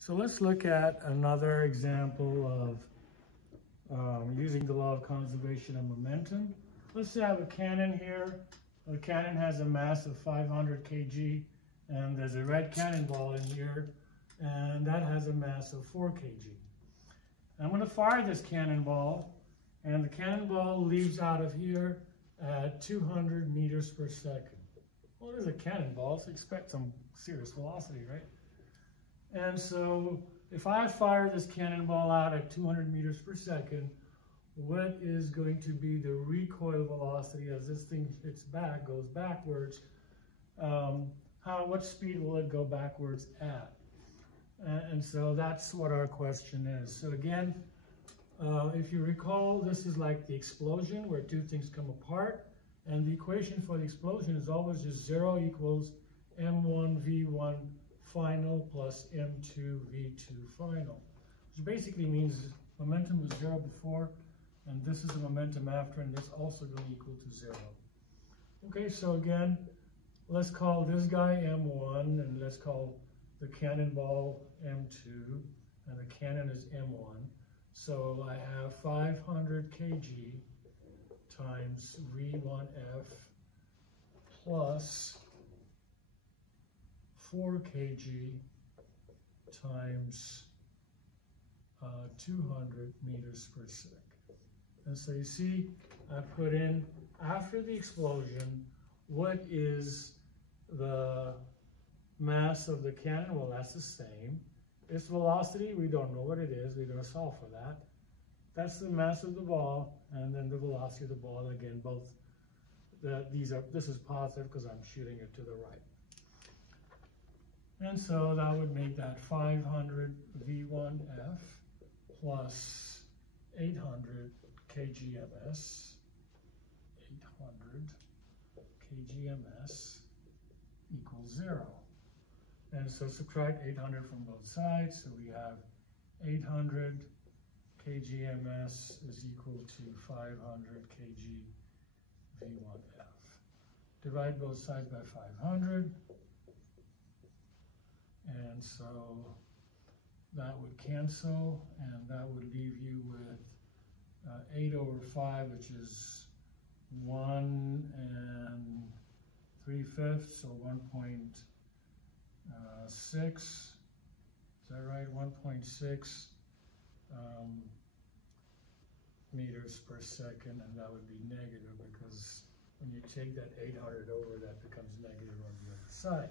So let's look at another example of using the law of conservation of momentum. Let's say I have a cannon here. The cannon has a mass of 500 kg, and there's a red cannonball in here, and that has a mass of 4 kg. I'm going to fire this cannonball, and the cannonball leaves out of here at 200 meters per second. Well, it is a cannonball, so expect some serious velocity, right? And so if I fire this cannonball out at 200 meters per second, what is going to be the recoil velocity as this thing hits back, goes backwards? What speed will it go backwards at? And so that's what our question is. So again, if you recall, this is like the explosion where two things come apart. And the equation for the explosion is always just 0 equals m1 v1 final plus m2 v2 final, which basically means momentum was 0 before, and this is the momentum after, and it's also going to equal to 0. Okay, so again, let's call this guy m1, and let's call the cannonball m2, and the cannon is m1. So I have 500 kg times v1f plus 4 kg times 200 meters per second. And so you see, I put in, after the explosion, what is the mass of the cannon? Well, that's the same. Its velocity, we don't know what it is. We're going to solve for that. That's the mass of the ball, and then the velocity of the ball. Again, both this is positive because I'm shooting it to the right. And so that would make that 500 v1f plus 800 kgms, 800 kgms equals 0. And so subtract 800 from both sides, so we have 800 kgms is equal to 500 kg v1f. Divide both sides by 500. And so that would cancel, and that would leave you with 8 over 5, which is 1 3/5, so 1.6. Is that right? 1.6 meters per second, and that would be negative because when you take that 800 over, that becomes negative on the other side.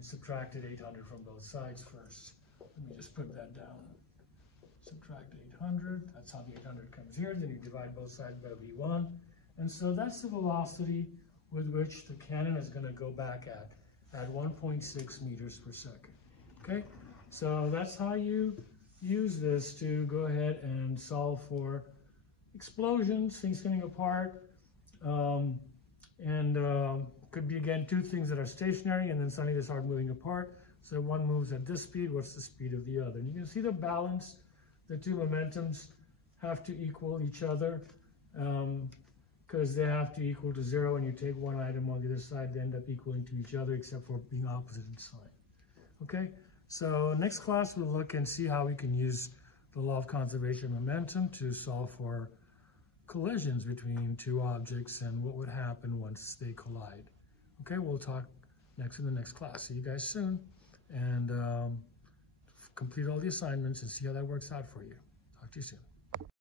Subtracted 800 from both sides first. Let me just put that down. Subtract 800, that's how the 800 comes here. Then you divide both sides by v1. And so that's the velocity with which the cannon is going to go back at 1.6 meters per second. Okay, so that's how you use this to go ahead and solve for explosions, things coming apart, could be, again, two things that are stationary and then suddenly they start moving apart. So one moves at this speed, what's the speed of the other? And you can see the balance, the two momentums have to equal each other because they have to equal to 0. When you take one item on the other side, they end up equaling to each other except for being opposite in sign. Okay, so next class we'll look and see how we can use the law of conservation of momentum to solve for collisions between two objects and what would happen once they collide. Okay, we'll talk next in the next class. See you guys soon, and complete all the assignments and see how that works out for you. Talk to you soon.